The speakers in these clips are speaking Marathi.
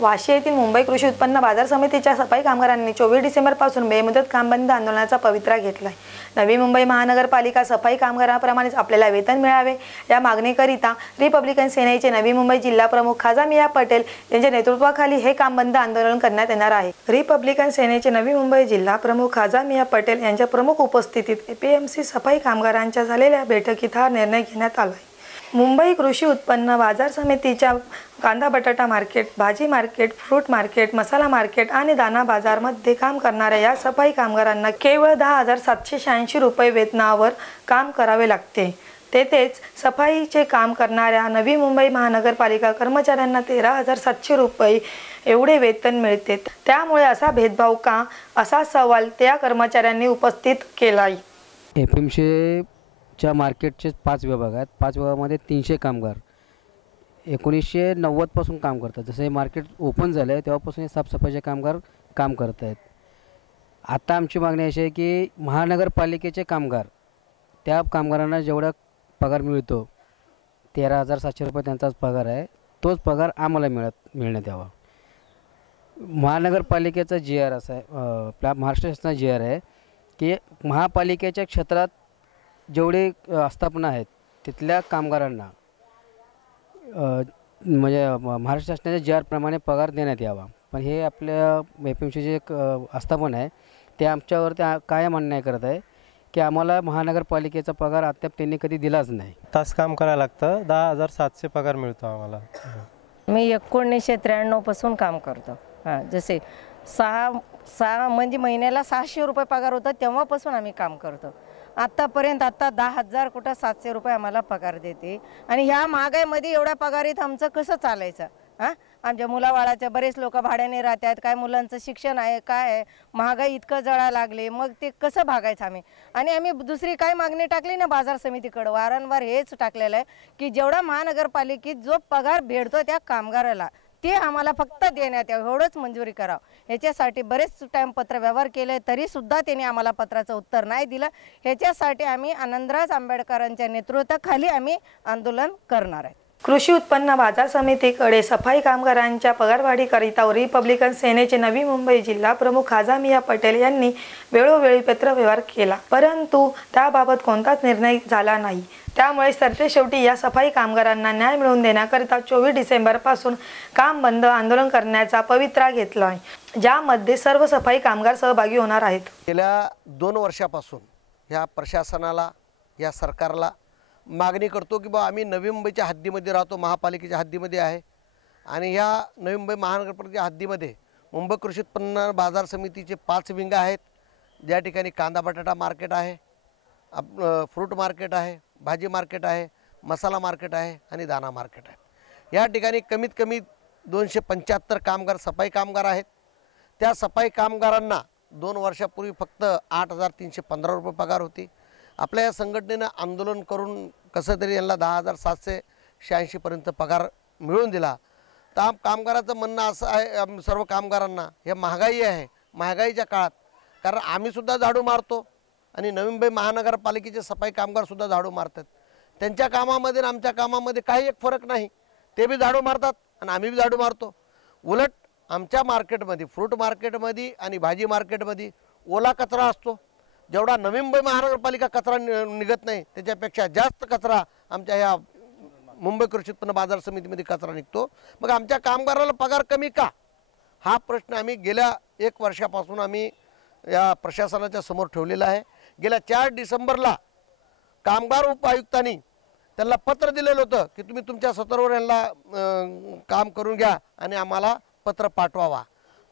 वाशी येथील मुंबई कृषी उत्पन्न बाजार समितीच्या सफाई कामगारांनी चोवीस डिसेंबरपासून बेमुदत कामबंद आंदोलनाचा पवित्रा घेतलाय. नवी मुंबई महानगरपालिका सफाई कामगारांप्रमाणेच आपल्याला वेतन मिळावे या मागणीकरिता रिपब्लिकन सेनेचे नवी मुंबई जिल्हा प्रमुख खाजा मिया पटेल यांच्या नेतृत्वाखाली हे कामबंद आंदोलन करण्यात येणार आहे. रिपब्लिकन सेनेचे नवी मुंबई जिल्हा प्रमुख खाजा मिया पटेल यांच्या प्रमुख उपस्थितीत एपीएमसी सफाई कामगारांच्या झालेल्या बैठकीत हा निर्णय घेण्यात आला आहे मुंबई कृषी उत्पन्न बाजार समितीच्या कांदा बटाटा मार्केट भाजी मार्केट फ्रूट मार्केट मसाला मार्केट आणि दाना बाजारमध्ये काम करणाऱ्या या सफाई कामगारांना केवळ दहा हजार सातशे शहाऐंशी रुपये वेतनावर काम करावे लागते. तेथेच सफाईचे काम करणाऱ्या नवी मुंबई महानगरपालिका कर्मचाऱ्यांना तेरा हजार सातशे रुपये एवढे वेतन मिळते. त्यामुळे असा भेदभाव का? असा सवाल त्या कर्मचाऱ्यांनी उपस्थित केला एफ एम च्या मार्केटचे पाच विभाग आहेत. पाच विभागामध्ये तीनशे कामगार. एकोणीसशे नव्वदपासून काम करतात. जसं हे मार्केट ओपन झालं आहे तेव्हापासून हे साफसफाईचे कामगार काम करत आहेत. आता आमची मागणी अशी आहे की महानगरपालिकेचे कामगार त्या कामगारांना जेवढा पगार मिळतो तेरा हजार सातशे रुपये त्यांचाच पगार आहे. तोच पगार आम्हाला मिळत मिळण्यात यावा. महानगरपालिकेचा जी आर असा आहे आपला महाराष्ट्र शासनाचा जी आर आहे की महापालिकेच्या क्षेत्रात जेवढे आस्थापना आहेत तिथल्या कामगारांना म्हणजे म- महाराष्ट्र शासनाच्या जी आरप्रमाणे पगार देण्यात यावा. पण हे आपल्या एफ एम जे एक आस्थापन आहे ते आमच्यावरती आ- कायम अन्याय करत आहे की आम्हाला महानगरपालिकेचा पगार अद्याप त्यांनी कधी दिलाच नाही. तास काम करायला लागतं. दहा हजार सातशे पगार मिळतो आम्हाला. मी एकोणीसशे त्र्याण्णवपासून काम करतो. हां जसे सहा सहा म्हणजे महिन्याला सहाशे रुपये पगार होता तेव्हापासून आम्ही काम करतो. आत्तापर्यंत आत्ता दहा हजार कुठं सातशे रुपये आम्हाला पगार देते. आणि ह्या महागाईमध्ये एवढ्या पगारीत आमचं कसं चालायचं? हां? आमच्या मुलाबाळाच्या बरेच लोक भाड्याने राहतात काय मुलांचं शिक्षण आहे काय आहे? महागाई इतकं जळा लागले मग ते कसं भागायचं आम्ही? आणि आम्ही दुसरी काय मागणी टाकली ना बाजार समितीकडं? वारंवार हेच टाकलेलं आहे की जेवढा महानगरपालिकेत जो पगार भेटतो त्या कामगाराला ते आम्हाला फक्त देण्यात यावं एवढंच मंजुरी करावं. ह्याच्यासाठी बरेच टाईम पत्र व्यवहार केले तरीसुद्धा त्यांनी आम्हाला पत्राचं उत्तर नाही दिलं. ह्याच्यासाठी आम्ही आनंदराज आंबेडकरांच्या नेतृत्वाखाली आम्ही आंदोलन करणार आहे. कृषी उत्पन्न बाजार समितीकडे सफाई कामगारांच्या पगारवाढीकरिता रिपब्लिकन सेनेचे नवी मुंबई जिल्हा प्रमुख खाजामिया पटेल यांनी वेळोवेळी पत्रव्यवहार केला. परंतु त्याबाबत कोणताच निर्णय झाला नाही. त्यामुळे सरते शेवटी या सफाई कामगारांना न्याय मिळवून देण्याकरिता चोवीस डिसेंबरपासून काम बंद आंदोलन करण्याचा पवित्रा घेतला आहे ज्यामध्ये सर्व सफाई कामगार सहभागी होणार आहेत. गेल्या दोन वर्षापासून या प्रशासनाला या सरकारला मागणी करतो की बा आम्ही नवी मुंबईच्या हद्दीमध्ये राहतो महापालिकेच्या हद्दीमध्ये आहे. आणि ह्या नवी मुंबई महानगरपालिकेच्या हद्दीमध्ये मुंबई कृषी उत्पन्न बाजार समितीचे पाच विंग आहेत. ज्या ठिकाणी कांदा बटाटा मार्केट आहे आप फ्रूट मार्केट आहे भाजी मार्केट आहे मसाला मार्केट आहे आणि दाना मार्केट आहे. या ठिकाणी कमीत कमी दोनशे पंच्याहत्तर कामगार सफाई कामगार आहेत. त्या सफाई कामगारांना दोन वर्षापूर्वी फक्त आठ हजार तीनशे पंधरा रुपये पगार होती. आपल्या या संघटनेनं आंदोलन करून कसं तरी यांना दहा हजार सातशे शहाऐंशीपर्यंत पगार मिळवून दिला. तर कामगाराचं म्हणणं असं आहे आम- सर्व कामगारांना हे महागाई आहे महागाईच्या काळात. कारण आम्हीसुद्धा झाडू मारतो आणि नवी मुंबई महानगरपालिकेचे सफाई कामगारसुद्धा झाडू मारतात. त्यांच्या कामामध्ये आणि आमच्या कामामध्ये काही एक फरक नाही. ते बी झाडू मारतात आणि आम्ही बी झाडू मारतो. उलट आमच्या मार्केटमध्ये फ्रूट मार्केटमध्ये आणि भाजी मार्केटमध्ये ओला कचरा असतो. जेवढा नवी मुंबई महानगरपालिका कचरा नि- निघत नाही त्याच्यापेक्षा जास्त कचरा आमच्या ह्या मुंबई कृषी उत्पन्न बाजार समितीमध्ये कचरा निघतो. मग आमच्या कामगाराला पगार कमी का? हा प्रश्न आम्ही गेल्या एक वर्षापासून आम्ही या प्रशासनाच्या समोर ठेवलेला आहे. गेल्या चार डिसेंबरला कामगार उपायुक्तांनी त्यांना पत्र दिलेलं होतं की तुम्ही तुमच्या सतरवर यांना काम करून घ्या आणि आम्हाला पत्र पाठवावा.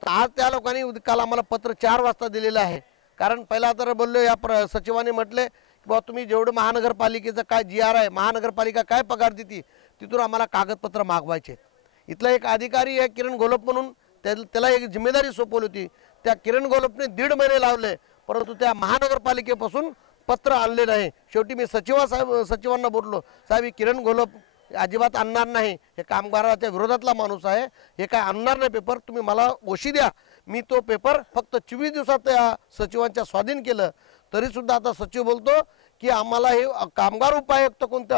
तर आज त्या लोकांनी काल आम्हाला पत्र चार वाजता दिलेलं आहे. कारण पहिला तर बोललो या प्र सचिवाने म्हटले की बाबा तुम्ही जेवढं महानगरपालिकेचं काय जी आर आहे महानगरपालिका काय पगार देते तिथून आम्हाला कागदपत्र मागवायचे. इथला एक अधिकारी आहे किरण घोलप म्हणून त्या त्याला एक जिम्मेदारी सोपवली होती. त्या किरण घोलपने दीड महिने लावले परंतु त्या महानगरपालिकेपासून पत्र आणले नाही. शेवटी मी सचिवा साहेब सचिवांना बोललो साहेब ही किरण घोलप अजिबात आणणार नाही. हे कामगाराच्या विरोधातला माणूस आहे. हे काय आणणार नाही पेपर? तुम्ही मला ओशी द्या. मी तो पेपर फक्त चोवीस दिवसात त्या सचिवांच्या स्वाधीन केलं. तरीसुद्धा आता सचिव बोलतो की आम्हाला हे कामगार उपायुक्त कोणता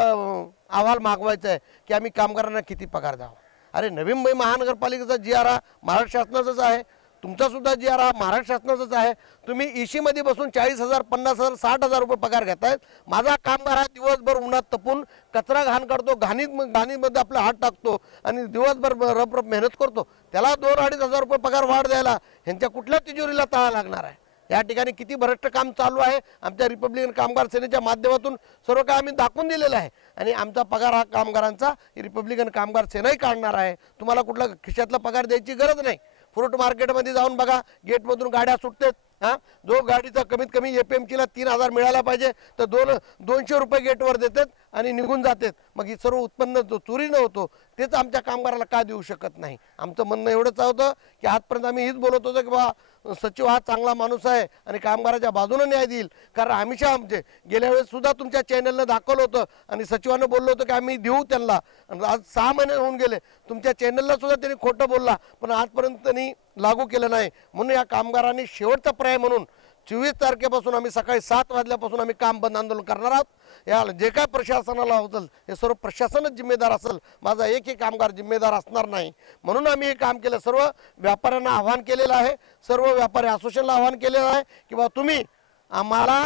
अहवाल मागवायचा आहे की आम्ही कामगारांना किती पगार द्यावा. अरे नवी मुंबई महानगरपालिकेचा जी आर हा महाराष्ट्र शासनाचाच आहे. तुमचासुद्धा जी आर हा महाराष्ट्र शासनाचाच आहे तुम्ही इशीमध्ये बसून चाळीस हजार पन्नास हजार साठ हजार रुपये पगार घेतायत. माझा कामगार हा दिवसभर उन्हात तपून कचरा घाण काढतो घाणीत घाणीमध्ये आपला हात टाकतो आणि दिवसभर ब- रप रप मेहनत करतो. त्याला दोन अडीच हजार रुपये पगार वाढ द्यायला ह्यांच्या कुठल्या तिजोरीला तळा लागणार आहे? या ठिकाणी किती भ्रष्ट काम चालू आहे? आमच्या रिपब्लिकन कामगार सेनेच्या माध्यमातून सर्व काय आम्ही दाखवून दिलेलं आहे. आणि आमचा पगार हा कामगारांचा रिपब्लिकन कामगार सेनाही काढणार आहे. तुम्हाला कुठला खिशातला पगार द्यायची गरज नाही. फ्रूट मार्केटमध्ये जाऊन बघा. गेटमधून गाड्या सुटतात. हां? जो गाडीचा कमीत कमी ए पी एम सीला तीन हजार मिळायला पाहिजे तर दोन दोनशे रुपये गेटवर देतात आणि निघून जातात. मग ही सर्व उत्पन्न जो चोरी न होतो तेच आमच्या कामगाराला का देऊ शकत नाही? आमचं म्हणणं एवढंच होतं की आजपर्यंत आम्ही हीच बोलत होतो की बा सचिव हा चांगला माणूस आहे आणि कामगाराच्या बाजूनं न्याय देईल. कारण हमेशा आमचे गेल्या वेळेस सुद्धा तुमच्या चॅनलनं दाखवलं होतं आणि सचिवानं बोललो होतं की आम्ही देऊ त्यांना. आज सहा महिने होऊन गेले. तुमच्या चॅनलला सुद्धा त्यांनी खोटं बोलला पण आजपर्यंत त्यांनी लागू केलं नाही. म्हणून या कामगारांनी शेवटचा पर्याय म्हणून चोवीस तारखेपासून आम्ही सकाळी सात वाजल्यापासून आम्ही काम बंद आंदोलन करणार आहोत. या जे काय प्रशासनाला होतं हे सर्व प्रशासनच जिम्मेदार असेल. माझा एकही कामगार जिम्मेदार असणार नाही. म्हणून आम्ही हे काम केलं. सर्व व्यापाऱ्यांना आव्हान केलेलं आहे. सर्व व्यापारी असोसिएशनला आव्हान केलेलं आहे की बा तुम्ही आम्हाला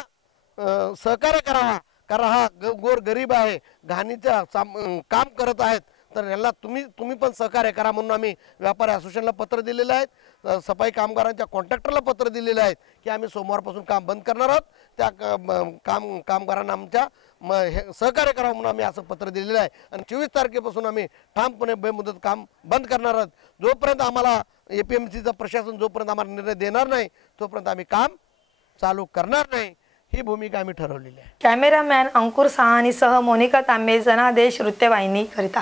सहकार्य करावा. कारण हा ग गोर गरीब आहे. घाणीचं साम काम करत आहेत. तर यांना तुम्ही तुम्ही पण सहकार्य करा म्हणून आम्ही व्यापारी असोसिएशनला पत्र दिलेलं आहेत. सफाई कामगारांच्या कॉन्ट्रॅक्टरला पत्र दिलेलं आहे की आम्ही सोमवारपासून काम बंद करणार आहोत. त्या काम कामगारांना आमच्या म हे सहकार्य करावं म्हणून आम्ही असं पत्र दिलेलं आहे. आणि चोवीस तारखेपासून आम्ही ठामपणे बेमुदत काम बंद करणार आहोत. जोपर्यंत आम्हाला ए पी एम सीचं प्रशासन जोपर्यंत आम्हाला निर्णय देणार नाही तोपर्यंत आम्ही काम चालू करणार नाही. ही भूमिका आम्ही ठरवलेली आहे. कॅमेरामॅन अंकुर सहानीसह मोनिका तांबे जनादेश वृत्तवाहिनी करिता.